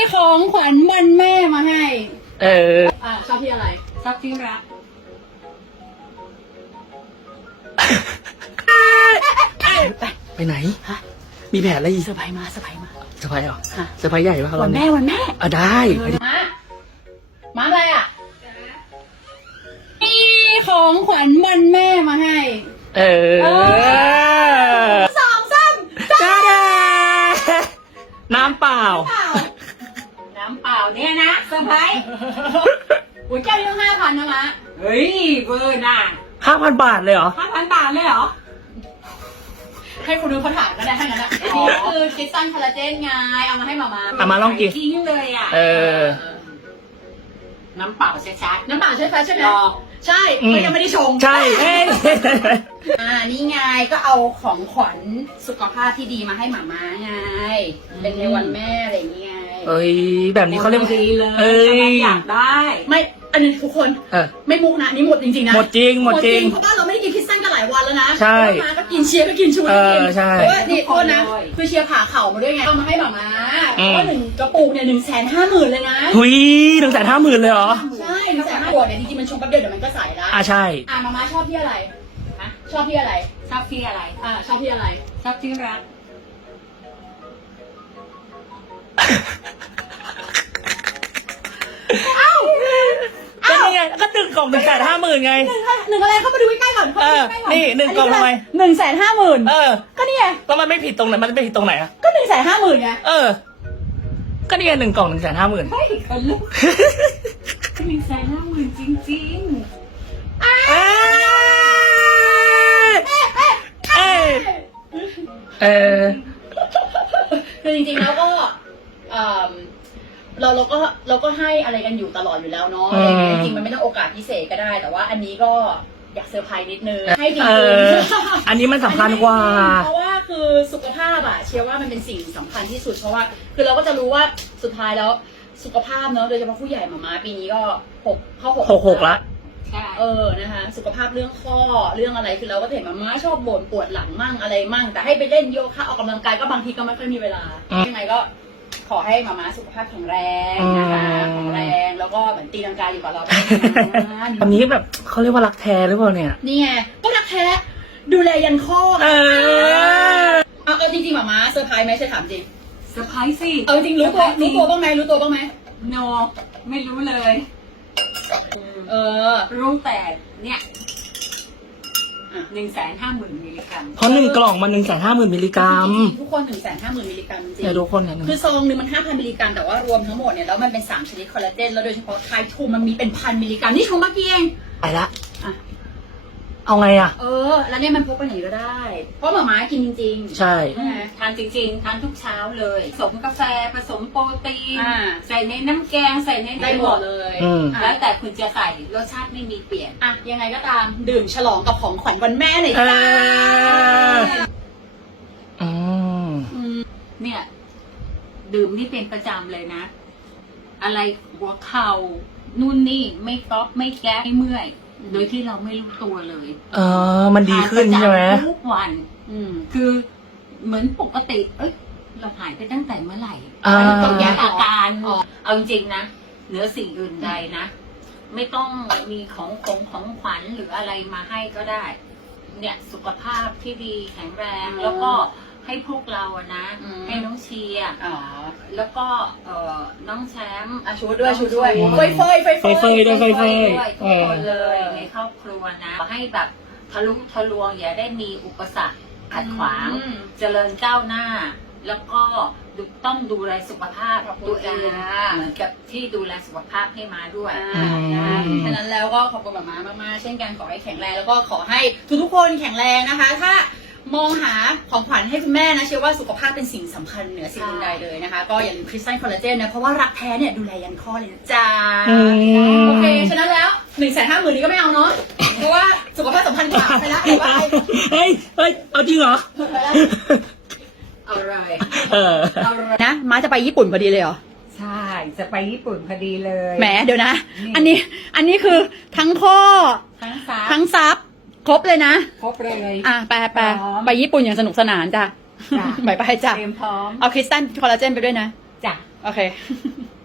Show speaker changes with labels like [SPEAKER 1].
[SPEAKER 1] ของขวัญวันแม่มาให้ชอบที่อะไร
[SPEAKER 2] ชอบที่รัก
[SPEAKER 3] ไปไหนมีแผนอะไรอีก
[SPEAKER 1] เซอร์ไพรส์มา
[SPEAKER 3] เซอร์ไพรส์เหรอเซอร์ไพรส์ใหญ่ปะ
[SPEAKER 1] วันแม่
[SPEAKER 3] ได้
[SPEAKER 1] มาอะไรอ่ะมีของขวัญวันแม่มาให้2 3
[SPEAKER 3] จ้าแดน้ำเปล่า
[SPEAKER 1] เนี่ยนะเซอร์ไพรส์อุ้ยเจ้ายัง5,000นะมะ
[SPEAKER 2] เฮ้ยเบอร์น่ะ
[SPEAKER 3] 5,000 บาทเลยเหรอ
[SPEAKER 2] 5,000 บาทเลยเหรอ
[SPEAKER 1] ให้คุณดูเขาถามก็ได้ทั้งนั้นอันนี้คือคริสตัลคอลลาเจนไงเอามาให้มา
[SPEAKER 3] ลองกิน
[SPEAKER 2] ทิ้งเลยอ่ะน้ำเปล่าชัด
[SPEAKER 1] ๆน้ำเปล่าใช่ไหมใช่ก็ยังไม่ได้ชง
[SPEAKER 3] ใช่
[SPEAKER 1] นี่ไงก็เอาของขวัญสุขภาพที่ดีมาให้หม่าม้าไงเป็นในวันแม่อะไรอย่างเงี้ย
[SPEAKER 3] แบบนี้เขาเรียก
[SPEAKER 2] ดีเลยอยากได้
[SPEAKER 1] ไม่อันนี้ทุกคนไม่มุกนะนี่หมดจริงๆนะ
[SPEAKER 3] หมดจริง
[SPEAKER 1] เพราะบ้านเราไม่ได้กินคริสตัลกันหลายวันแล้วนะ
[SPEAKER 3] ใช่
[SPEAKER 1] มาก็กินเชียร์ก็กินชูกิน
[SPEAKER 3] ใช่
[SPEAKER 1] นี่โทษนะคือเชียร์ผ่าเข่ามาด้วยไงเอามาให้หม่าม้าก็1 กระปุกเนี่ย150,000เลยนะ
[SPEAKER 3] หุย150,000เลยเหรอ
[SPEAKER 1] ใช่150,000ขวดเนี่ยจริงๆมันชงแป๊บเดียวเดี๋ยวมันก็ใสแล้ว
[SPEAKER 3] ใช่
[SPEAKER 1] หม่าม้าชอบที่อะไรชอบที่อะไร
[SPEAKER 2] ชอบที่อะไร
[SPEAKER 1] ชอบที่อะไร
[SPEAKER 2] ชอบที่รัก
[SPEAKER 3] ก็นี่ไงก็1 กล่อง150,000ไง
[SPEAKER 1] หนึ่งอะไรเข้ามาดูใกล้ๆก่อน
[SPEAKER 3] นี่1 กล่องทำไม
[SPEAKER 1] 150,000ก็นี่ไง
[SPEAKER 3] ก็มันไม่ผิดตรงไหนมันไม่ผิดตรงไหนอ่ะ
[SPEAKER 1] ก็150,000ไง
[SPEAKER 3] ก็นี่ไง1 กล่อง150,000
[SPEAKER 2] เฮ้ยคนลุก150,000จริง
[SPEAKER 1] คือจริงๆแล้วก็เราก็ให้อะไรกันอยู่ตลอดอยู่แล้วเนาะจริงๆมันไม่ต้องโอกาสพิเศษก็ได้แต่ว่าอันนี้ก็อยากเซอร์ไพรส์นิดนึงให้จริง
[SPEAKER 3] อันนี้มันสำคัญกว่า
[SPEAKER 1] เพราะว่าคือสุขภาพเชื่อว่ามันเป็นสิ่งสำคัญที่สุดเพราะว่าคือเราก็จะรู้ว่าสุดท้ายแล้วสุขภาพเนาะโดยเฉพาะผู้ใหญ่หม่าม้าปีนี้ก็เข้า
[SPEAKER 3] 6ละ
[SPEAKER 1] นะคะสุขภาพเรื่องข้อเรื่องอะไรคือเราก็เห็นหม่าม้าชอบบ่นปวดหลังมั่งอะไรมั่งแต่ให้ไปเล่นโยคะออกกำลังกายก็บางทีก็ไม่ค่อยมีเวลายังไงก็ขอให้หม่าม้าสุขภาพแข็งแรงนะคะแข็งแรงแล้วก็เหมือนตีลังกาอยู่กับเรา
[SPEAKER 3] ตอนนี้แบบเขาเรียกว่ารักแท้หรือเปล่าเนี่ย
[SPEAKER 1] นี่ไงก็รักแท้ดูแลยันข้อจริงๆหม่าม้าเซอร์ไพรส์ไหมใช่ถามจริง
[SPEAKER 2] เซอร์ไพรส์สิ
[SPEAKER 1] จริงรู้ตัวบ้างไหม
[SPEAKER 2] โนไม่รู้เลยรู้แต่เนี่ย150,000 มิลลิกรัม
[SPEAKER 3] เพราะ1 กล่องมัน150,000 มิลลิกรัม
[SPEAKER 1] ทุกคน150,000 มิลลิกรัมจริง
[SPEAKER 3] ทุกคน
[SPEAKER 1] คือซองนึงมัน5,000 มิลลิกรัมแต่ว่ารวมทั้งหมดเนี่ยแล้วมันเป็น3 ชนิดคอลลาเจนแล้วโดยเฉพาะไททูมันมีเป็น1,000 มิลลิกรัมนี่ชงเมื่อกี้เอง
[SPEAKER 3] ไปละเอาไง
[SPEAKER 1] แล้วเนี่ยมันพกไปไหนก็ได้เพราะหม่าม้ากินจริง
[SPEAKER 3] ๆใช่
[SPEAKER 2] ทานจริงๆทานทุกเช้าเลยผสมกาแฟผสมโปรตีนใส่ในน้ำแกงใส่ใน
[SPEAKER 1] ได้หมดเลย
[SPEAKER 2] แล้วแต่คุณจะใส่รสชาติไม่มีเปลี่ยน
[SPEAKER 1] ยังไงก็ตามดื่มฉลองกับของขวัญวันแม่หน่อยจ้า
[SPEAKER 2] เนี่ยดื่มนี่เป็นประจำเลยนะอะไรหัวเข่านู่นนี่ไม่ก๊อกไม่แก้ไม่เมื่อยโดยที่เราไม่รู้ตัวเลย
[SPEAKER 3] มันดีขึ้นใช่ไหม
[SPEAKER 2] ทุกวันคือเหมือนปกติเราหายไปตั้งแต่เมื่อไหร่ต้องแยกอาการเอาจริงนะเหนือสิ่งอื่นใดนะไม่ต้องมีของขวัญหรืออะไรมาให้ก็ได้เนี่ยสุขภาพที่ดีแข็งแรงแล้วก็ให้พวกเรานะให้น้องเชียร์แล้วก็น้องแชมป์
[SPEAKER 1] ชูด้วยเฟยด้วย
[SPEAKER 2] ทุกคนเลยในครอบครัวนะให้แบบทะลุทะลวงอย่าได้มีอุปสรรคขัดขวางเจริญก้าวหน้าแล้วก็ต้องดูแลสุขภาพตัวเองเหมือนกับที่ดูแลสุขภาพให้มาด้วย
[SPEAKER 1] ฉะนั้นแล้วก็ขอบคุณหม่าม้ามากๆเช่นกันขอให้แข็งแรงแล้วก็ขอให้ทุกคนแข็งแรงนะคะถ้ามองหาของขวัญให้คุณแม่นะเชื่อว่าสุขภาพเป็นสิ่งสำคัญเหนือสิ่งอื่นใดเลยนะคะก็อย่าลืมคริสตัลคอลลาเจนนะเพราะว่ารักแท้เนี่ยดูแลยันข้อเลยนะจ้าโอเคฉะนั้นแล้ว150,000นี้ก็ไม่เอาเนาะเพราะว่าสุขภาพสำคัญกว่าไปละ
[SPEAKER 3] เฮ้ยเอาจริงเหรอ
[SPEAKER 2] อะไร
[SPEAKER 1] นะม้าจะไปญี่ปุ่นพอดีเลยเหรอ
[SPEAKER 2] ใช่จะไปญี่ปุ่นพอดีเลย
[SPEAKER 1] แหมเดี๋ยวนะอันนี้คือทั้งข้อทั้งซับครบเลยนะ
[SPEAKER 2] ครบเลย
[SPEAKER 1] ไปญี่ปุ่นอย่างสนุกสนานจ้ะไปจ้ะ
[SPEAKER 2] เตรียมพร้อม
[SPEAKER 1] เอาคริสตัลคอลลาเจนไปด้วยนะ
[SPEAKER 2] จ้ะ
[SPEAKER 1] โอเค